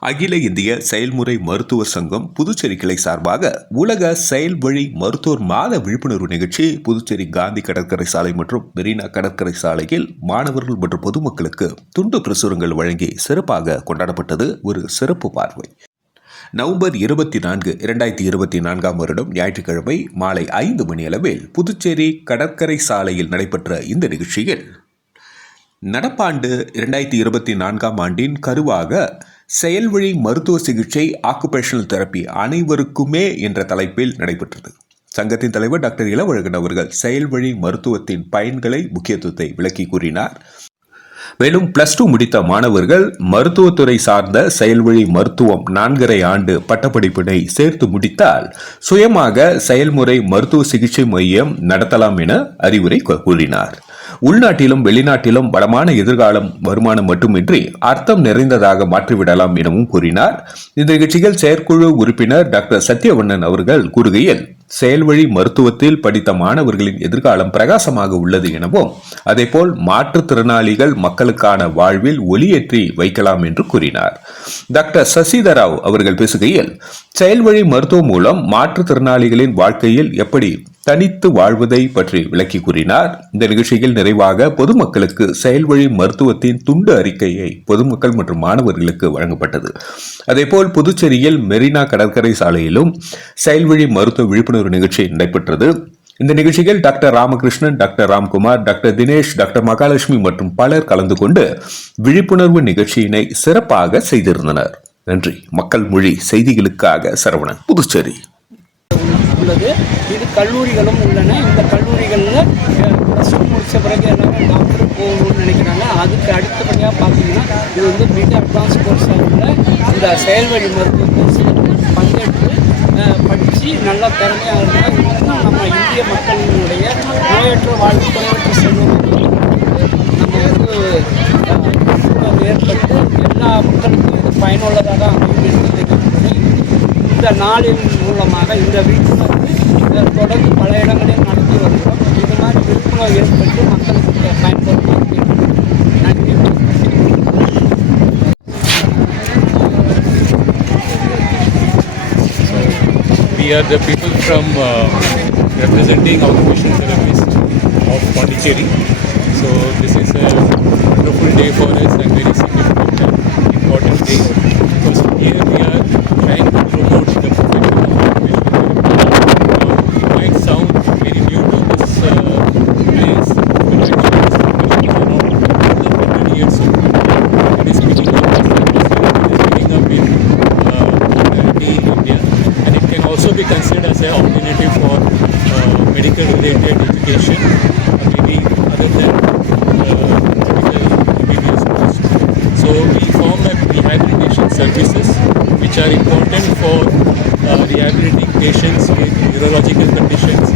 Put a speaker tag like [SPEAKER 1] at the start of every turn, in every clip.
[SPEAKER 1] அகில இந்திய செயல்முறை மருத்துவ சங்கம் புதுச்சேரி கிளை சார்பாக உலக செயல்வழி மருத்துவர் மாத விழிப்புணர்வு நிகழ்ச்சி புதுச்சேரி காந்தி கடற்கரை சாலை மற்றும் மெரினா கடற்கரை சாலையில் மாணவர்கள் மற்றும் பொதுமக்களுக்கு துண்டு பிரசுரங்கள் வழங்கி சிறப்பாக கொண்டாடப்பட்டது ஒரு சிறப்பு பார்வை. நவம்பர் இருபத்தி நான்கு இரண்டாயிரத்தி இருபத்தி நான்காம் வருடம் ஞாயிற்றுக்கிழமை மாலை ஐந்து மணியளவில் புதுச்சேரி கடற்கரை சாலையில் நடைபெற்ற இந்த நிகழ்ச்சியில் நடப்பாண்டு இரண்டாயிரத்தி இருபத்தி நான்காம் ஆண்டின் கருவாக செயல்வழி மருத்துவ சிகிச்சை ஆக்குபேஷனல் தெரப்பி அனைவருக்குமே என்ற தலைப்பில் நடைபெற்றது. சங்கத்தின் தலைவர் டாக்டர் இளவழகன் அவர்கள் செயல்வழி மருத்துவத்தின் பயன்களை முக்கியத்துவத்தை விளக்கி கூறினார். மேலும் பிளஸ் டூ முடித்த மாணவர்கள் மருத்துவத்துறை சார்ந்த செயல்வழி மருத்துவம் நான்கரை ஆண்டு பட்டப்படிப்பினை சேர்த்து முடித்தால் சுயமாக செயல்முறை மருத்துவ சிகிச்சை மையம் நடத்தலாம் என அறிவுரை கூறினார். உள்நாட்டிலும் வெளிநாட்டிலும் வளமான எதிர்காலம் வருமானம் மட்டுமின்றி அர்த்தம் நிறைந்ததாக மாற்றிவிடலாம் எனவும் கூறினார். இந்த நிகழ்ச்சியில் செயற்குழு உறுப்பினர் டாக்டர் சத்யவண்ணன் அவர்கள் கூறுகையில் செயல்வழி மருத்துவத்தில் படித்த மாணவர்களின் எதிர்காலம் பிரகாசமாக உள்ளது எனவும் அதேபோல் மாற்றுத்திறனாளிகள் மக்களுக்கான வாழ்வில் ஒளியேற்றி வைக்கலாம் என்று கூறினார். டாக்டர் சசிதராவ் அவர்கள் பேசுகையில் செயல்வழி மருத்துவம் மூலம் மாற்றுத்திறனாளிகளின் வாழ்க்கையில் எப்படி தனித்து வாழ்வதை பற்றி விளக்கி கூறினார். இந்த நிகழ்ச்சியில் நிறைவாக பொதுமக்களுக்கு செயல்வழி மருத்துவத்தின் துண்டு அறிக்கையை பொதுமக்கள் மற்றும் மாணவர்களுக்கு வழங்கப்பட்டது. அதேபோல் புதுச்சேரியில் மெரினா கடற்கரை சாலையிலும் செயல்வழி மருத்துவ விழிப்புணர்வு நிகழ்ச்சி நடைபெற்றது. இந்த நிகழ்ச்சியில் doctor Ramakrishnan doctor Ramkumar doctor Dinesh doctor Mahalakshmi மற்றும் பலர் கலந்து கொண்டு விழிப்புணர்வு நிகழ்ச்சியினை சிறப்பாக செய்திருந்தனர். நன்றி. மக்கள் மொழி செய்திகளுக்காக சரவணன் புதுச்சேரி.
[SPEAKER 2] உள்ளது. இது கல்லூரிகளும் உள்ளன. இந்த கல்லூரிகளில் ப்ளஸ் டூ முடித்த பிறகு எல்லாமே டாக்டர் போகணும்னு நினைக்கிறாங்க. அதுக்கு அடுத்தபடியாக பார்த்தீங்கன்னா இது வந்து மிக அட்வான்ஸ் கோர்ஸாக உள்ள இந்த செயல்வழி மருத்துவ கோர்ஸில் பங்கேற்று படித்து நல்லா திறமையாக இருந்தால் இன்னும் நம்ம இந்திய மக்களினுடைய நோயற்ற வாழ்வு குறைவற்ற செல்வம் நம்ம வந்து ஏற்பட்டு எல்லா மக்களுக்கும் இது பயனுள்ளதாக அமையும் என்பதை இந்த நாளின் மூலமாக இந்த வீட்டில் அஹ், தொடர்ந்து பல இடங்களில் நடத்தி வருகிறோம் இது மாதிரி விழிப்புணர்வு ஏற்பட்டு மக்களுக்கு பயன்படுத்தி நன்றி
[SPEAKER 3] We are the people from uh, representing occupation therapists of Pondicherry. So this is a wonderful day for us and very significant and important day because here we are also be considered as an alternative for uh, medical related education maybe other than uh, MBBS. So we form a rehabilitation services which are important for uh, rehabilitating patients with neurological conditions,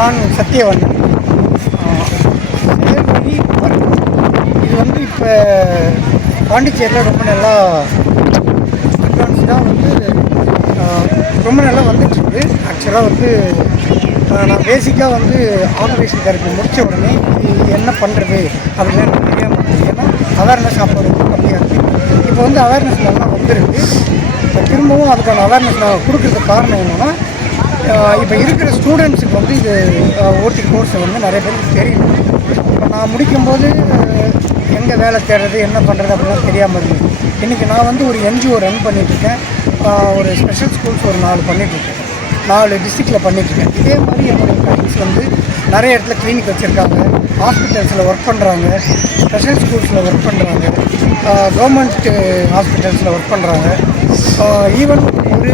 [SPEAKER 4] நான் சத்தியவன் ஆ, இது வந்து இப்போ பாண்டிச்சேரியில் ரொம்ப நல்லா தான் வந்து ரொம்ப நல்லா வந்துட்டுருக்கு. ஆக்சுவலாக வந்து நான் பேசிக்காக வந்து ஆப்ரேஷன் கருக்கு முடித்த உடனே என்ன பண்ணுறது அப்படின்னு எனக்கு தெரியாமல் ஏன்னா அவேர்னஸ் அப்போ ரொம்ப கம்மியாக இருக்குது இப்போ வந்து அவேர்னஸ் நல்லா வந்துருக்கு. இப்போ திரும்பவும் அதுக்கான அவேர்னஸ் நான் கொடுக்குறதுக்கு காரணம் என்னென்னா இப்போ இருக்கிற ஸ்டூடெண்ட்ஸுக்கு வந்து இது ஓட்டி கோர்ஸ் வந்து நிறைய பேருக்கு தெரியும். இப்போ நான் முடிக்கும்போது எங்கே வேலை தேடுறது என்ன பண்ணுறது அப்படிலாம் தெரியாமல் இருந்தது. இன்றைக்கி நான் வந்து ஒரு என்ஜிஓ ரன் பண்ணிகிட்ருக்கேன் ஒரு ஸ்பெஷல் ஸ்கூல்ஸ் ஒரு நாலு பண்ணிகிட்ருக்கேன் நாலு டிஸ்ட்ரிக்டில் பண்ணிகிட்ருக்கேன் இதே மாதிரி என்னுடைய கலீக்ஸ் வந்து நிறைய இடத்துல கிளினிக் வச்சுருக்காங்க. ஹாஸ்பிட்டல்ஸில் ஒர்க் பண்ணுறாங்க ஸ்பெஷல் ஸ்கூல்ஸில் ஒர்க் பண்ணுறாங்க கவர்மெண்ட் ஹாஸ்பிட்டல்ஸில் ஒர்க் பண்ணுறாங்க ஈவன் ஒரு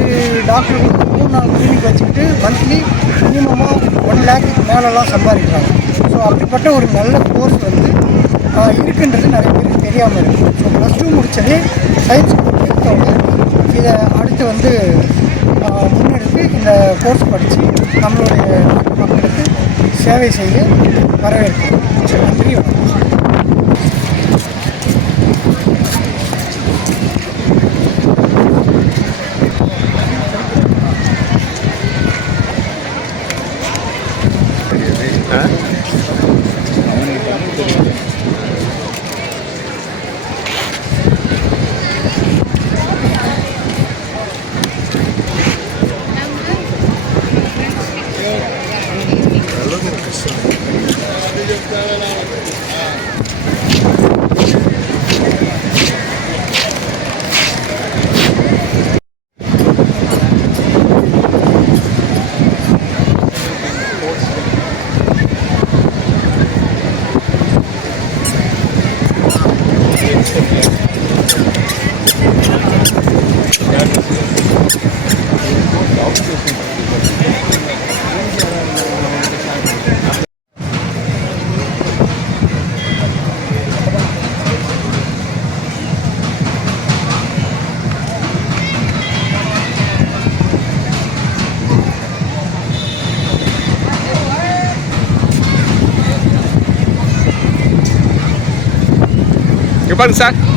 [SPEAKER 4] டாக்டர் நாள் கிளினிக் வச்சுக்கிட்டு மந்த்லி மினிமமாக ஒன் லேக்கு மேலெல்லாம் சம்பாதிக்கிறாங்க ஸோ அப்படிப்பட்ட ஒரு நல்ல கோர்ஸ் வந்து இருக்குன்றது நிறைய பேருக்கு தெரியாமல் இருக்குது ஸோ ப்ளஸ் டூ முடித்ததே சயின்ஸ் எடுத்தவங்க இதை அடுத்து வந்து முன்னெடுத்து இந்த கோர்ஸ் படித்து நம்மளுடைய மக்களுக்கு சேவை செய்ய வரவேற்கிறோம். நன்றி வணக்கம்.
[SPEAKER 1] 嗯 பாருங்க சார்
[SPEAKER 2] அப்படியே